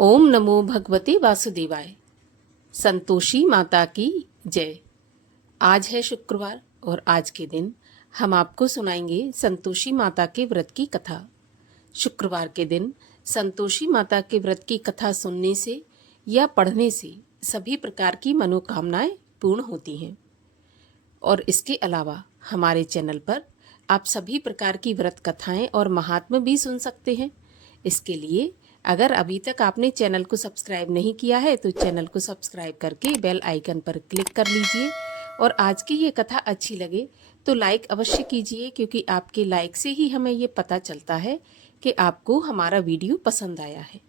ओम नमो भगवते वासुदेवाय। संतोषी माता की जय। आज है शुक्रवार और आज के दिन हम आपको सुनाएंगे संतोषी माता के व्रत की कथा। शुक्रवार के दिन संतोषी माता के व्रत की कथा सुनने से या पढ़ने से सभी प्रकार की मनोकामनाएं पूर्ण होती हैं। और इसके अलावा हमारे चैनल पर आप सभी प्रकार की व्रत कथाएं और महात्म्य भी सुन सकते हैं। इसके लिए अगर अभी तक आपने चैनल को सब्सक्राइब नहीं किया है तो चैनल को सब्सक्राइब करके बेल आइकन पर क्लिक कर लीजिए। और आज की ये कथा अच्छी लगे तो लाइक अवश्य कीजिए, क्योंकि आपके लाइक से ही हमें ये पता चलता है कि आपको हमारा वीडियो पसंद आया है।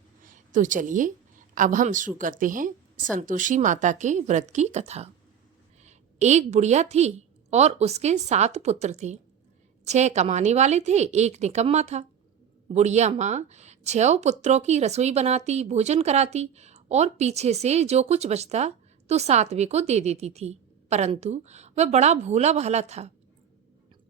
तो चलिए अब हम शुरू करते हैं संतोषी माता के व्रत की कथा। एक बुढ़िया थी और उसके 7 पुत्र थे। 6 कमाने वाले थे, एक निकम्मा था। बुढ़िया माँ 6 पुत्रों की रसोई बनाती, भोजन कराती और पीछे से जो कुछ बचता तो 7वें को दे देती थी। परंतु वह बड़ा भोला भाला था,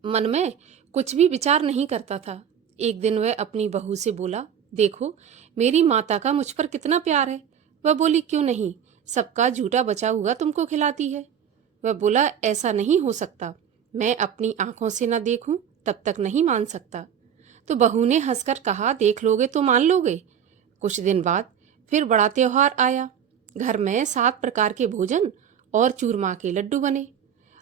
मन में कुछ भी विचार नहीं करता था। एक दिन वह अपनी बहू से बोला, देखो मेरी माता का मुझ पर कितना प्यार है। वह बोली, क्यों नहीं, सबका झूठा बचा हुआ तुमको खिलाती है। वह बोला, ऐसा नहीं हो सकता, मैं अपनी आंखों से न देखूं तब तक नहीं मान सकता। तो बहू ने हंसकर कहा, देख लोगे तो मान लोगे। कुछ दिन बाद फिर बड़ा त्योहार आया। घर में 7 प्रकार के भोजन और चूरमा के लड्डू बने।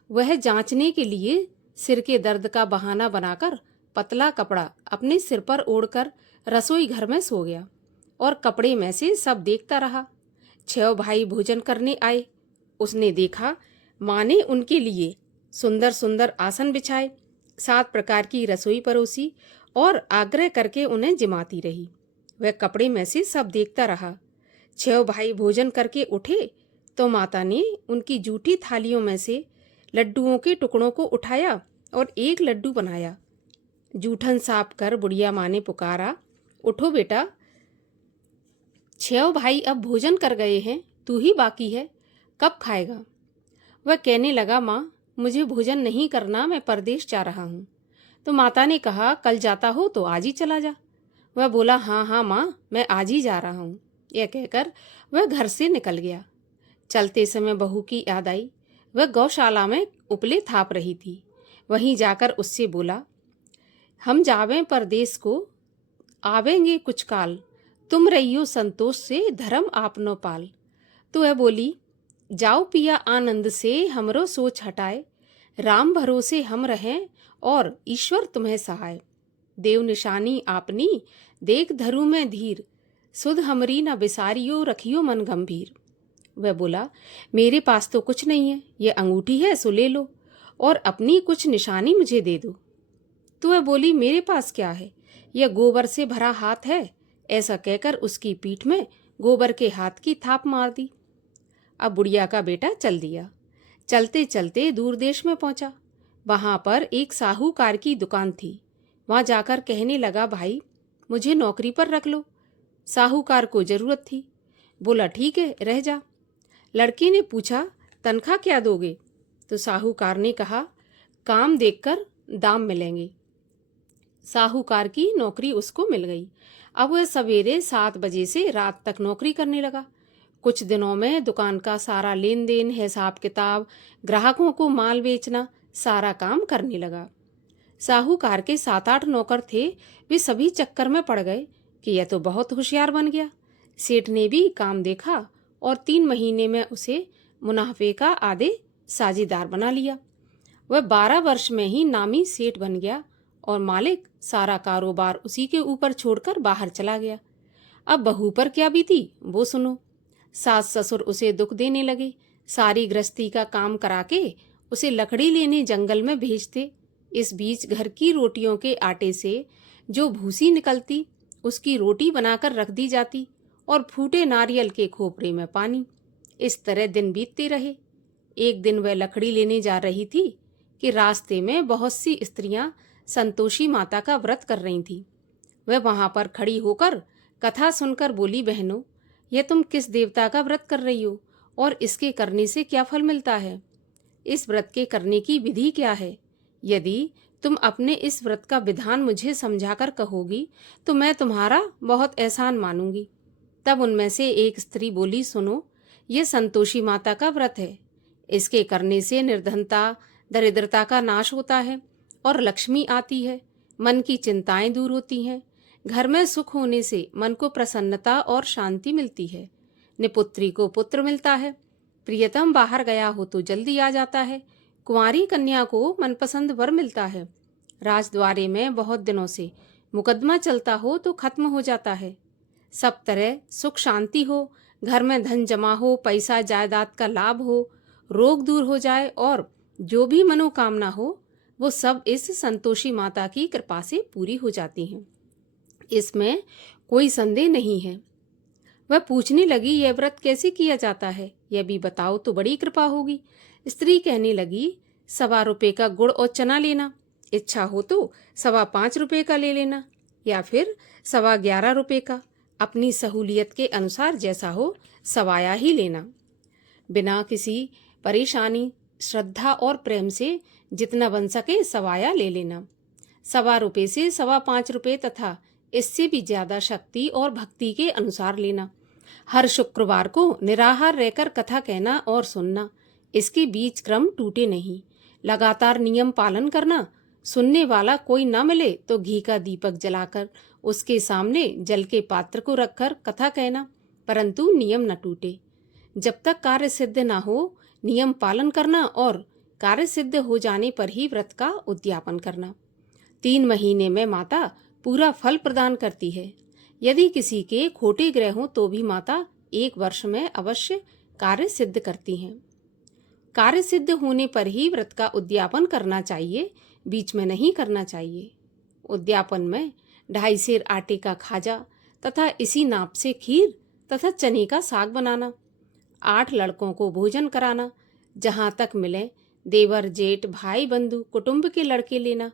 वह जांचने के लिए सिर के दर्द का बहाना बनाकर पतला कपड़ा अपने सिर पर ओढ़कर रसोई घर में सो गया और कपड़े में से सब देखता रहा। 6 भाई भोजन करने आए। उसने देखा माँ ने उनके लिए सुंदर सुंदर आसन बिछाए, 7 प्रकार की रसोई परोसी और आग्रह करके उन्हें जिमाती रही। वह कपड़े में से सब देखता रहा। 6 भाई भोजन करके उठे तो माता ने उनकी जूठी थालियों में से लड्डुओं के टुकड़ों को उठाया और एक लड्डू बनाया। जूठन साफ कर बुढ़िया माँ ने पुकारा, उठो बेटा, 6 भाई अब भोजन कर गए हैं, तू ही बाकी है, कब खाएगा। वह कहने लगा, माँ मुझे भोजन नहीं करना, मैं परदेश जा रहा हूँ। तो माता ने कहा, कल जाता हो तो आज ही चला जा। वह बोला, हाँ हाँ माँ, मैं आज ही जा रहा हूँ। यह कहकर वह घर से निकल गया। चलते समय बहू की याद आई। वह गौशाला में उपले थाप रही थी। वहीं जाकर उससे बोला, हम जावें परदेश को, आवेंगे कुछ काल, तुम रहियो संतोष से, धर्म आपनो पाल। तो वह बोली, जाओ पिया आनंद से, हमरो सोच हटाए, राम भरोसे हम रहें और ईश्वर तुम्हें सहाय। देव निशानी आपनी, देख धरु में धीर, सुध हमरी न बिसारियो, रखियो मन गंभीर। वह बोला, मेरे पास तो कुछ नहीं है, ये अंगूठी है सो ले लो और अपनी कुछ निशानी मुझे दे दो। तो वह बोली, मेरे पास क्या है, यह गोबर से भरा हाथ है। ऐसा कहकर उसकी पीठ में गोबर के हाथ की थाप मार दी। अब बुढ़िया का बेटा चल दिया। चलते चलते दूर देश में पहुंचा। वहां पर एक साहूकार की दुकान थी। वहां जाकर कहने लगा, भाई मुझे नौकरी पर रख लो। साहूकार को जरूरत थी। बोला, ठीक है, रह जा। लड़के ने पूछा, तनख्वाह क्या दोगे। तो साहूकार ने कहा, काम देखकर दाम मिलेंगे। साहूकार की नौकरी उसको मिल गई। अब वह सवेरे 7 बजे से रात तक नौकरी करने लगा। कुछ दिनों में दुकान का सारा लेन देन, हिसाब किताब, ग्राहकों को माल बेचना, सारा काम करने लगा। साहूकार के 7-8 नौकर थे। वे सभी चक्कर में पड़ गए कि यह तो बहुत होशियार बन गया। सेठ ने भी काम देखा और 3 महीने में उसे मुनाफे का आधे साझेदार बना लिया। वह 12 वर्ष में ही नामी सेठ बन गया और मालिक सारा कारोबार उसी के ऊपर छोड़कर बाहर चला गया। अब बहू पर क्या बीती वो सुनो। सास ससुर उसे दुख देने लगे। सारी गृहस्थी का काम करा के उसे लकड़ी लेने जंगल में भेजते। इस बीच घर की रोटियों के आटे से जो भूसी निकलती उसकी रोटी बनाकर रख दी जाती और फूटे नारियल के खोपरे में पानी। इस तरह दिन बीतते रहे। एक दिन वह लकड़ी लेने जा रही थी कि रास्ते में बहुत सी स्त्रियां संतोषी माता का व्रत कर रही थीं। वह वहां पर खड़ी होकर कथा सुनकर बोली, बहनों यह तुम किस देवता का व्रत कर रही हो और इसके करने से क्या फल मिलता है? इस व्रत के करने की विधि क्या है? यदि तुम अपने इस व्रत का विधान मुझे समझाकर कहोगी तो मैं तुम्हारा बहुत एहसान मानूंगी। तब उनमें से एक स्त्री बोली, सुनो, ये संतोषी माता का व्रत है। इसके करने से निर्धनता, दरिद्रता का नाश होता है और लक्ष्मी आती है। मन की चिंताएं दूर होती हैं। घर में सुख होने से मन को प्रसन्नता और शांति मिलती है। निपुत्री को पुत्र मिलता है। प्रियतम बाहर गया हो तो जल्दी आ जाता है। कुंवारी कन्या को मनपसंद वर मिलता है। राजद्वारे में बहुत दिनों से मुकदमा चलता हो तो खत्म हो जाता है। सब तरह सुख शांति हो, घर में धन जमा हो, पैसा जायदाद का लाभ हो, रोग दूर हो जाए और जो भी मनोकामना हो वो सब इस संतोषी माता की कृपा से पूरी हो जाती हैं। इसमें कोई संदेह नहीं है। वह पूछने लगी, यह व्रत कैसे किया जाता है, यह भी बताओ तो बड़ी कृपा होगी। स्त्री कहने लगी, 1.25 रुपये का गुड़ और चना लेना, इच्छा हो तो 5.25 रुपये का ले लेना या फिर 11.25 रुपये का, अपनी सहूलियत के अनुसार जैसा हो सवाया ही लेना। बिना किसी परेशानी, श्रद्धा और प्रेम से जितना बन सके सवाया ले लेना। 1.25 रुपये से 5.25 रुपये तथा इससे भी ज्यादा शक्ति और भक्ति के अनुसार लेना। हर शुक्रवार को निराहार रहकर कथा कहना और सुनना। इसके बीच क्रम टूटे नहीं। लगातार नियम पालन करना। सुनने वाला कोई न मिले तो घी का दीपक जलाकर उसके सामने जल के पात्र को रखकर कथा कहना, परंतु नियम न टूटे। जब तक कार्य सिद्ध न हो नियम पालन करना और कार्य सिद्ध हो जाने पर ही व्रत का उद्यापन करना। 3 महीने में माता पूरा फल प्रदान करती है। यदि किसी के खोटे ग्रह हों तो भी माता 1 वर्ष में अवश्य कार्य सिद्ध करती हैं। कार्य सिद्ध होने पर ही व्रत का उद्यापन करना चाहिए, बीच में नहीं करना चाहिए। उद्यापन में 2.5 सेर आटे का खाजा तथा इसी नाप से खीर तथा चने का साग बनाना। 8 लड़कों को भोजन कराना। जहाँ तक मिले देवर, जेठ, भाई, बंधु, कुटुंब के लड़के लेना।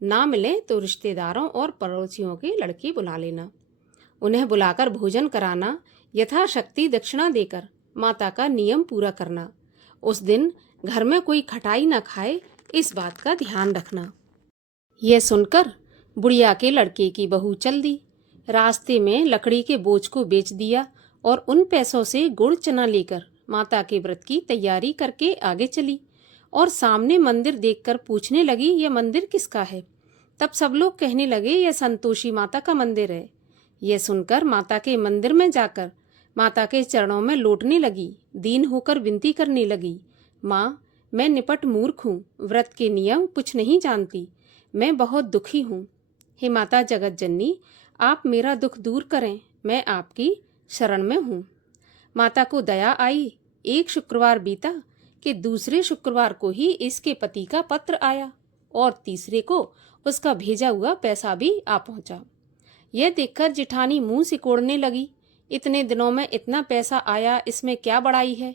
ना मिले तो रिश्तेदारों और पड़ोसियों के लड़के बुला लेना। उन्हें बुलाकर भोजन कराना, यथाशक्ति दक्षिणा देकर माता का नियम पूरा करना। उस दिन घर में कोई खटाई न खाए, इस बात का ध्यान रखना। यह सुनकर बुढ़िया के लड़के की बहू चल दी। रास्ते में लकड़ी के बोझ को बेच दिया और उन पैसों से गुड़ चना लेकर माता के व्रत की तैयारी करके आगे चली और सामने मंदिर देखकर पूछने लगी, यह मंदिर किसका है? तब सब लोग कहने लगे, यह संतोषी माता का मंदिर है। यह सुनकर माता के मंदिर में जाकर माता के चरणों में लौटने लगी। दीन होकर विनती करने लगी, माँ, मैं निपट मूर्ख हूँ, व्रत के नियम कुछ नहीं जानती, मैं बहुत दुखी हूँ। हे माता जगत जननी, आप मेरा दुख दूर करें, मैं आपकी शरण में हूँ। माता को दया आई। एक शुक्रवार बीता कि दूसरे शुक्रवार को ही इसके पति का पत्र आया और तीसरे को उसका भेजा हुआ पैसा भी आ पहुंचा। यह देखकर जिठानी मुंह सिकोड़ने लगी, इतने दिनों में इतना पैसा आया, इसमें क्या बड़ाई है।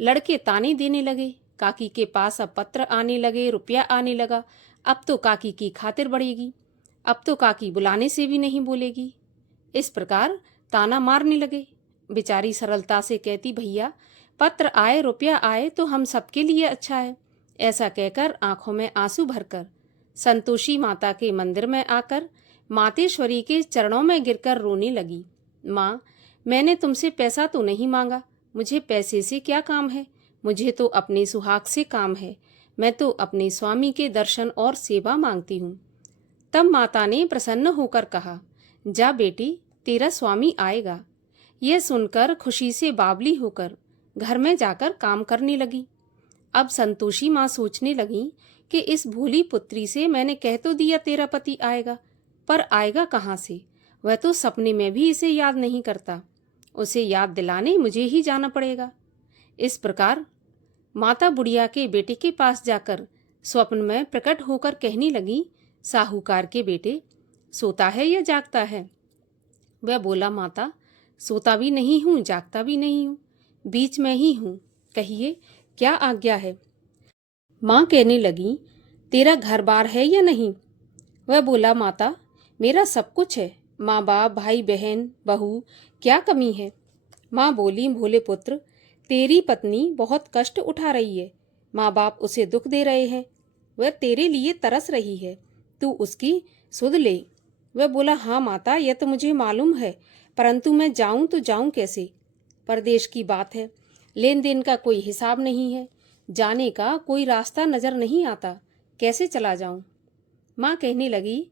लड़के ताने देने लगे। काकी के पास अब पत्र आने लगे, रुपया आने लगा, अब तो काकी की खातिर बढ़ेगी, अब तो काकी बुलाने से भी नहीं बोलेगी। इस प्रकार ताना मारने लगे। बेचारी सरलता से कहती, भैया पत्र आए, रुपया आए तो हम सबके लिए अच्छा है। ऐसा कहकर आंखों में आंसू भरकर संतोषी माता के मंदिर में आकर मातेश्वरी के चरणों में गिरकर रोने लगी। माँ, मैंने तुमसे पैसा तो नहीं मांगा, मुझे पैसे से क्या काम है, मुझे तो अपने सुहाग से काम है, मैं तो अपने स्वामी के दर्शन और सेवा मांगती हूँ। तब माता ने प्रसन्न होकर कहा, जा बेटी, तेरा स्वामी आएगा। यह सुनकर खुशी से बावली होकर घर में जाकर काम करने लगी। अब संतोषी माँ सोचने लगी कि इस भोली पुत्री से मैंने कह तो दिया तेरा पति आएगा, पर आएगा कहाँ से? वह तो सपने में भी इसे याद नहीं करता, उसे याद दिलाने मुझे ही जाना पड़ेगा। इस प्रकार माता बुढ़िया के बेटे के पास जाकर स्वप्न में प्रकट होकर कहने लगी, साहूकार के बेटे, सोता है या जागता है? वह बोला, माता, सोता भी नहीं हूँ, जागता भी नहीं हूँ, बीच में ही हूँ, कहिए क्या आज्ञा है? माँ कहने लगी, तेरा घर बार है या नहीं? वह बोला, माता, मेरा सब कुछ है, माँ बाप, भाई बहन, बहू, क्या कमी है? माँ बोली, भोले पुत्र, तेरी पत्नी बहुत कष्ट उठा रही है, माँ बाप उसे दुख दे रहे हैं, वह तेरे लिए तरस रही है, तू उसकी सुध ले। वह बोला, हाँ माता, यह तो मुझे मालूम है, परंतु मैं जाऊं तो जाऊं कैसे? परदेश की बात है, लेन देन का कोई हिसाब नहीं है, जाने का कोई रास्ता नजर नहीं आता, कैसे चला जाऊं? माँ कहने लगी,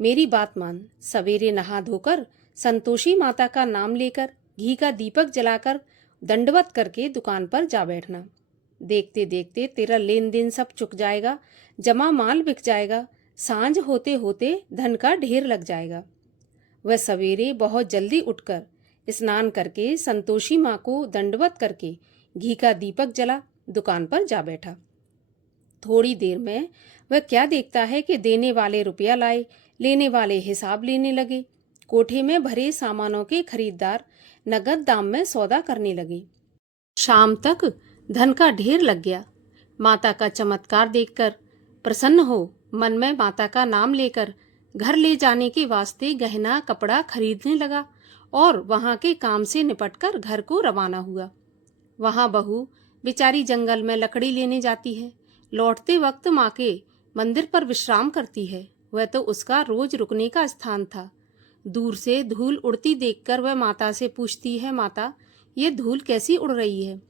मेरी बात मान, सवेरे नहा धोकर संतोषी माता का नाम लेकर घी का दीपक जलाकर दंडवत करके दुकान पर जा बैठना। देखते देखते तेरा लेन देन सब चुक जाएगा, जमा माल बिक जाएगा, सांझ होते होते धन का ढेर लग जाएगा। वह सवेरे बहुत जल्दी उठकर स्नान करके संतोषी माँ को दंडवत करके घी का दीपक जला दुकान पर जा बैठा। थोड़ी देर में वह क्या देखता है कि देने वाले रुपया लाए, लेने वाले हिसाब लेने लगे। कोठे में भरे सामानों के खरीदार नगद दाम में सौदा करने लगे। शाम तक धन का ढेर लग गया। माता का चमत्कार देखकर प्रसन्न हो मन में माता का नाम लेकर घर ले जाने के वास्ते गहना कपड़ा खरीदने लगा और वहां के काम से निपटकर घर को रवाना हुआ। वहां बहू बेचारी जंगल में लकड़ी लेने जाती है, लौटते वक्त माँ के मंदिर पर विश्राम करती है। वह तो उसका रोज रुकने का स्थान था। दूर से धूल उड़ती देखकर वह माता से पूछती है, माता ये धूल कैसी उड़ रही है?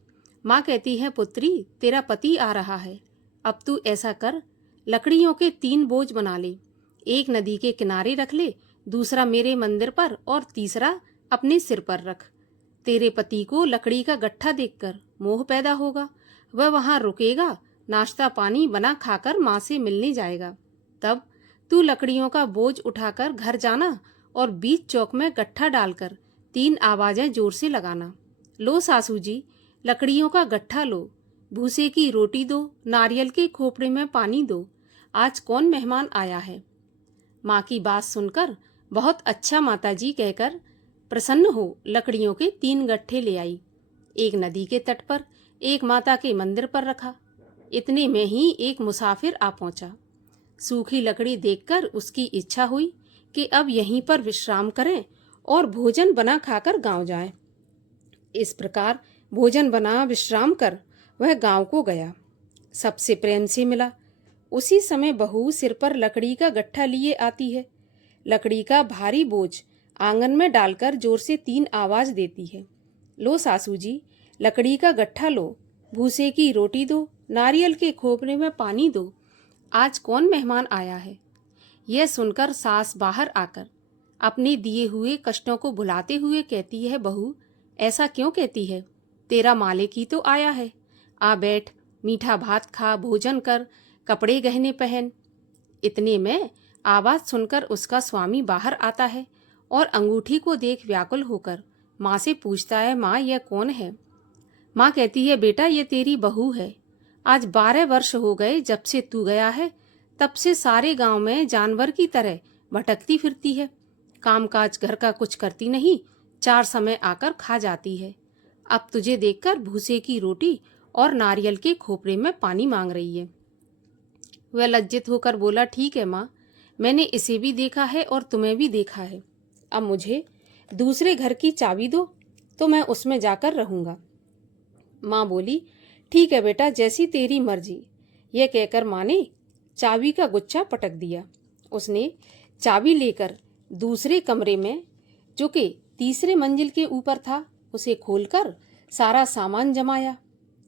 माँ कहती है, पुत्री तेरा पति आ रहा है, अब तू ऐसा कर, लकड़ियों के 3 बोझ बना ले, एक नदी के किनारे रख ले, दूसरा मेरे मंदिर पर और तीसरा अपने सिर पर रख। तेरे पति को लकड़ी का गट्ठा देखकर मोह पैदा होगा, वह वहां रुकेगा, नाश्ता पानी बना खाकर माँ से मिलने जाएगा। तब तू लकड़ियों का बोझ उठाकर घर जाना और बीच चौक में गट्ठा डालकर 3 आवाजें जोर से लगाना, लो सासू जी लकड़ियों का गट्ठा लो, भूसे की रोटी दो, नारियल के खोपड़े में पानी दो, आज कौन मेहमान आया है? माँ की बात सुनकर बहुत अच्छा माताजी कहकर प्रसन्न हो लकड़ियों के 3 गट्ठे ले आई। एक नदी के तट पर, एक माता के मंदिर पर रखा। इतने में ही एक मुसाफिर आ पहुंचा। सूखी लकड़ी देखकर उसकी इच्छा हुई कि अब यहीं पर विश्राम करें और भोजन बना खाकर गांव जाएं। इस प्रकार भोजन बना विश्राम कर वह गांव को गया। सबसे प्रेम से मिला। उसी समय बहू सिर पर लकड़ी का गट्ठा लिए आती है। लकड़ी का भारी बोझ आंगन में डालकर जोर से 3 आवाज देती है, लो सासू जी लकड़ी का गट्ठा लो, भूसे की रोटी दो, नारियल के खोपरे में पानी दो, आज कौन मेहमान आया है? यह सुनकर सास बाहर आकर अपने दिए हुए कष्टों को भुलाते हुए कहती है, बहू ऐसा क्यों कहती है? तेरा मालिक ही तो आया है, आ बैठ, मीठा भात खा, भोजन कर, कपड़े गहने पहन। इतने में आवाज सुनकर उसका स्वामी बाहर आता है और अंगूठी को देख व्याकुल होकर माँ से पूछता है, माँ यह कौन है? माँ कहती है, बेटा ये तेरी बहू है। आज 12 वर्ष हो गए जब से तू गया है, तब से सारे गांव में जानवर की तरह भटकती फिरती है, कामकाज घर का कुछ करती नहीं, 4 समय आकर खा जाती है। अब तुझे देखकर भूसे की रोटी और नारियल के खोपरे में पानी मांग रही है। वह लज्जित होकर बोला, ठीक है माँ, मैंने इसे भी देखा है और तुम्हें भी देखा है, अब मुझे दूसरे घर की चाबी दो तो मैं उसमें जाकर रहूंगा। माँ बोली, ठीक है बेटा, जैसी तेरी मर्जी। यह कहकर माँ ने चाबी का गुच्छा पटक दिया। उसने चाबी लेकर दूसरे कमरे में, जो कि तीसरे मंजिल के ऊपर था, उसे खोलकर सारा सामान जमाया।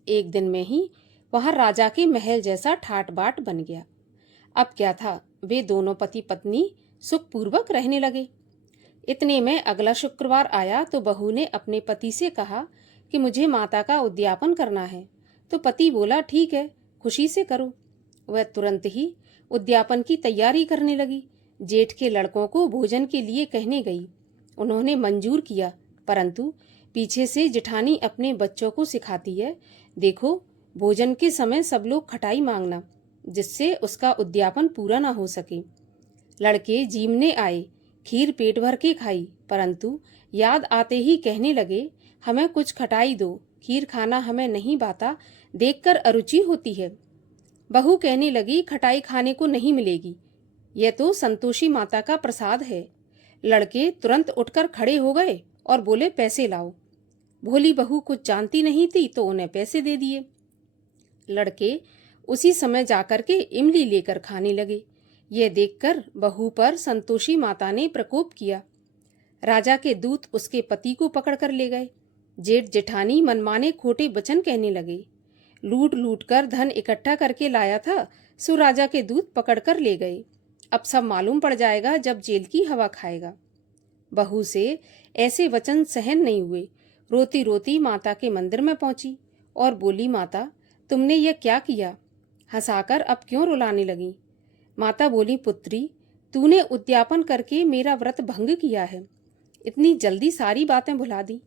एक दिन में ही वहां राजा के महल जैसा ठाट बाट बन गया। अब क्या था, वे दोनों पति पत्नी सुखपूर्वक रहने लगे। इतने में अगला शुक्रवार आया तो बहू ने अपने पति से कहा कि मुझे माता का उद्यापन करना है। तो पति बोला, ठीक है, खुशी से करो। वह तुरंत ही उद्यापन की तैयारी करने लगी। जेठ के लड़कों को भोजन के लिए कहने गई। उन्होंने मंजूर किया, परंतु पीछे से जिठानी अपने बच्चों को सिखाती है, देखो भोजन के समय सब लोग खटाई मांगना, जिससे उसका उद्यापन पूरा ना हो सके। लड़के जीमने आए, खीर पेट भर के खाई, परंतु याद आते ही कहने लगे, हमें कुछ खटाई दो, खीर खाना हमें नहीं भाता, देखकर अरुचि होती है। बहू कहने लगी, खटाई खाने को नहीं मिलेगी, यह तो संतोषी माता का प्रसाद है। लड़के तुरंत उठकर खड़े हो गए और बोले, पैसे लाओ। भोली बहू कुछ जानती नहीं थी तो उन्हें पैसे दे दिए। लड़के उसी समय जाकर के इमली लेकर खाने लगे। यह देखकर बहू पर संतोषी माता ने प्रकोप किया। राजा के दूत उसके पति को पकड़ कर ले गए। जेठ जेठानी मनमाने खोटे वचन कहने लगे। लूट लूट कर धन इकट्ठा करके लाया था, सो राजा के दूत पकड़ कर ले गए। अब सब मालूम पड़ जाएगा जब जेल की हवा खाएगा। बहू से ऐसे वचन सहन नहीं हुए। रोती रोती माता के मंदिर में पहुंची और बोली, माता तुमने यह क्या किया? हंसाकर अब क्यों रुलाने लगी? माता बोली, पुत्री तूने उद्यापन करके मेरा व्रत भंग किया है। इतनी जल्दी सारी बातें भुला दी।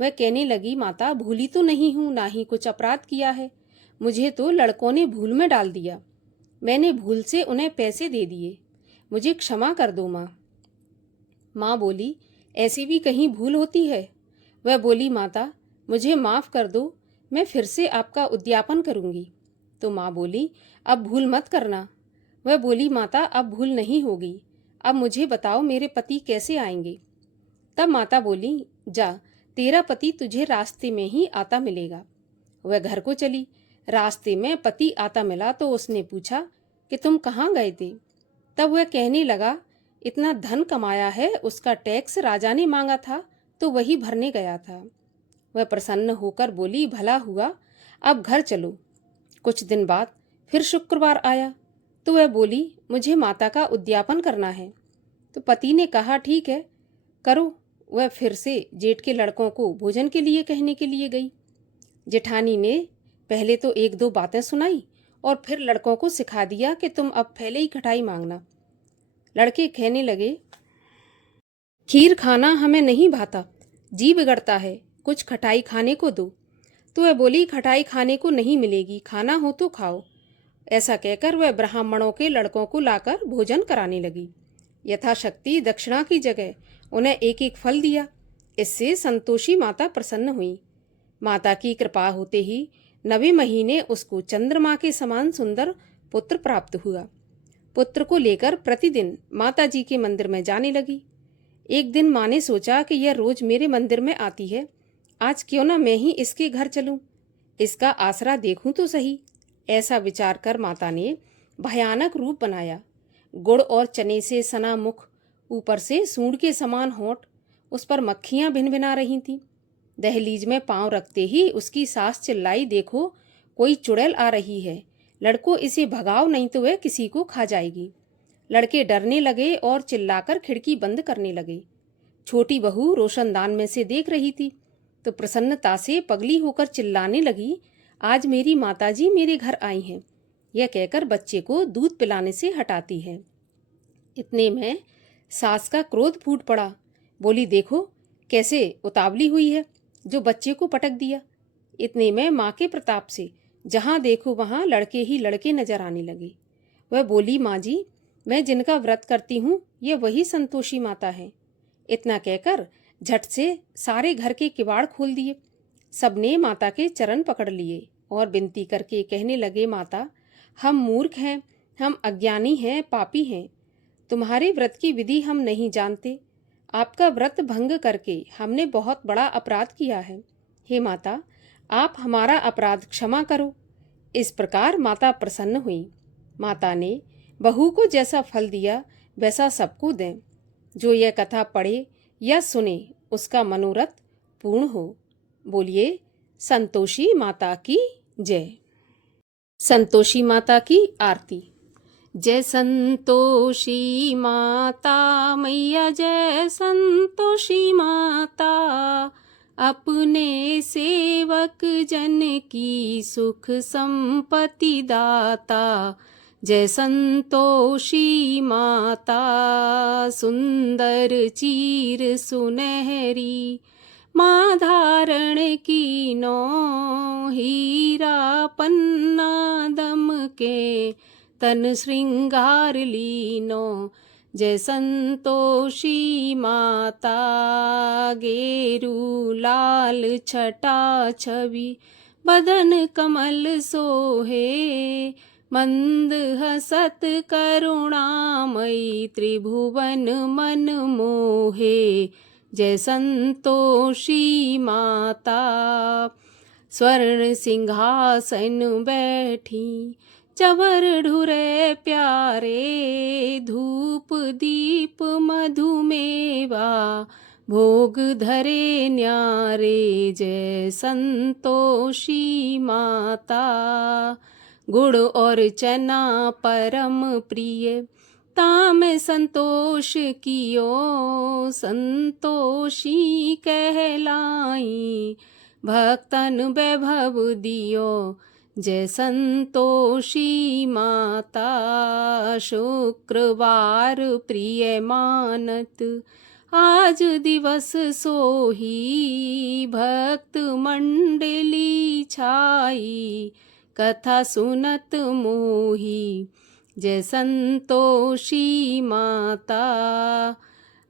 वह कहने लगी, माता भूली तो नहीं हूं, ना ही कुछ अपराध किया है। मुझे तो लड़कों ने भूल में डाल दिया। मैंने भूल से उन्हें पैसे दे दिए। मुझे क्षमा कर दो माँ। माँ बोली, ऐसी भी कहीं भूल होती है? वह बोली, माता मुझे माफ़ कर दो, मैं फिर से आपका उद्यापन करूँगी। तो माँ बोली, अब भूल मत करना। वह बोली, माता अब भूल नहीं होगी। अब मुझे बताओ मेरे पति कैसे आएंगे? तब माता बोली, जा तेरा पति तुझे रास्ते में ही आता मिलेगा। वह घर को चली। रास्ते में पति आता मिला तो उसने पूछा कि तुम कहाँ गए थे? तब वह कहने लगा, इतना धन कमाया है, उसका टैक्स राजा ने मांगा था तो वही भरने गया था। वह प्रसन्न होकर बोली, भला हुआ, अब घर चलो। कुछ दिन बाद फिर शुक्रवार आया तो वह बोली, मुझे माता का उद्यापन करना है। तो पति ने कहा, ठीक है करो। वह फिर से जेठ के लड़कों को भोजन के लिए कहने के लिए गई। जेठानी ने पहले तो एक दो बातें सुनाई और फिर लड़कों को सिखा दिया कि तुम अब पहले ही खटाई मांगना। लड़के कहने लगे, खीर खाना हमें नहीं भाता, जी बिगड़ता है, कुछ खटाई खाने को दो। तो वह बोली, खटाई खाने को नहीं मिलेगी, खाना हो तो खाओ। ऐसा कहकर वह ब्राह्मणों के लड़कों को लाकर भोजन कराने लगी। यथाशक्ति दक्षिणा की जगह उन्हें एक एक फल दिया। इससे संतोषी माता प्रसन्न हुई। माता की कृपा होते ही 9वें महीने उसको चंद्रमा के समान सुंदर पुत्र प्राप्त हुआ। पुत्र को लेकर प्रतिदिन माता जी के मंदिर में जाने लगी। एक दिन माँ ने सोचा कि यह रोज मेरे मंदिर में आती है, आज क्यों ना मैं ही इसके घर चलूं, इसका आसरा देखूं तो सही। ऐसा विचार कर माता ने भयानक रूप बनाया। गुड़ और चने से सना मुख, ऊपर से सूंड के समान होंठ, उस पर मक्खियां भिनभिना रही थीं। दहलीज में पांव रखते ही उसकी सास चिल्लाई, देखो कोई चुड़ैल आ रही है, लड़कों इसे भगाओ नहीं तो वह किसी को खा जाएगी। लड़के डरने लगे और चिल्लाकर खिड़की बंद करने लगे। छोटी बहू रोशनदान में से देख रही थी तो प्रसन्नता से पगली होकर चिल्लाने लगी, आज मेरी माताजी मेरे घर आई हैं। यह कहकर बच्चे को दूध पिलाने से हटाती है। इतने में सास का क्रोध फूट पड़ा। बोली, देखो कैसे उतावली हुई है, जो बच्चे को पटक दिया। इतने में माँ के प्रताप से जहाँ देखो वहाँ लड़के ही लड़के नजर आने लगे। वह बोली, माँ जी मैं जिनका व्रत करती हूँ ये वही संतोषी माता है। इतना कहकर झट से सारे घर के किवाड़ खोल दिए। सबने माता के चरण पकड़ लिए और विनती करके कहने लगे, माता हम मूर्ख हैं, हम अज्ञानी हैं, पापी हैं। तुम्हारे व्रत की विधि हम नहीं जानते। आपका व्रत भंग करके हमने बहुत बड़ा अपराध किया है। हे माता आप हमारा अपराध क्षमा करो। इस प्रकार माता प्रसन्न हुई। माता ने बहू को जैसा फल दिया वैसा सबको दें। जो यह कथा पढ़े या सुने उसका मनोरथ पूर्ण हो। बोलिए संतोषी माता की जय। संतोषी माता की आरती। जय संतोषी माता मैया, जय संतोषी माता, अपने सेवक जन की सुख संपत्ति दाता। जय संतोषी माता, सुंदर चीर सुनहरी, माँ धारण कीनो, हीरा पन्ना दम के, तन श्रृंगार लीनो। जय संतोषी माता, गेरू लाल छटा छवि, बदन कमल सोहे, मंद हसत करुणामयी, त्रिभुवन मन मोहे। जय संतोषी माता, स्वर्ण सिंहासन बैठी, चवर ढुरे प्यारे, धूप दीप मधुमेवा, भोग धरे न्यारे जय संतोषी माता। गुड़ और चना परम प्रिय ताम संतोष कियो, संतोषी कहलाई भक्तन वैभव दियो। जय संतोषी माता। शुक्रवार प्रिय मानत आज दिवस सोही, भक्त मंडली छाई कथा सुनत मोही। जय संतोषी माता।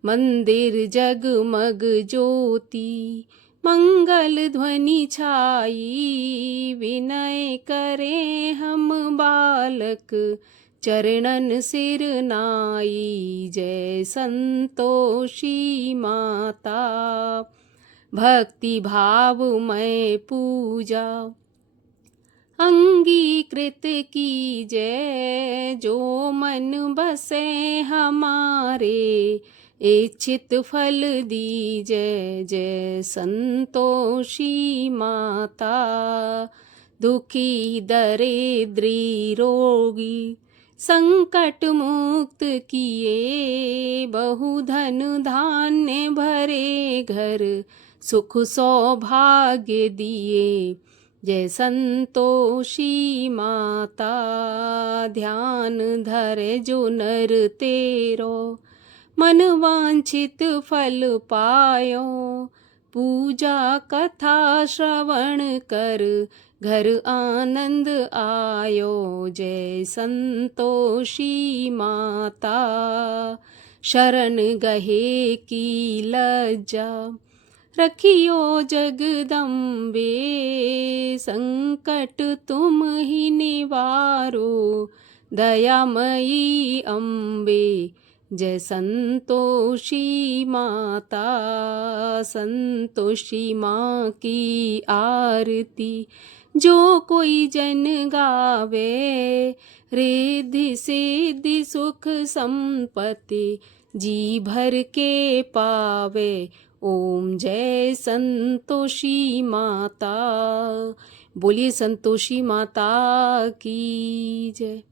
मंदिर जगमग ज्योति मंगल ध्वनि छाई, विनय करे हम बालक चरणन सिर नाई। जय संतोषी माता। भक्ति भावमय पूजा अंगीकृत की जय, जो मन बसे हमारे इच्छित फल दीजै। जय संतोषी माता। दुखी दरिद्री रोगी संकट मुक्त किए, बहुधन धान्य भरे घर सुख सौभाग्य दिए। जय संतोषी माता। ध्यान धरे जो नर तेरो, मन वांछित फल पायो। पूजा कथा श्रवण कर, घर आनंद आयो। जय संतोषी माता। शरण गहे की लज्जा रखियो जगदम्बे, संकट तुम ही निवारो दयामयी अम्बे। जय संतोषी माता। संतोषी माँ की आरती जो कोई जन गावे, रिद्धि सिद्धि सुख संपत्ति जी भर के पावे। ओम जय संतोषी माता। बोलिए संतोषी माता की जय।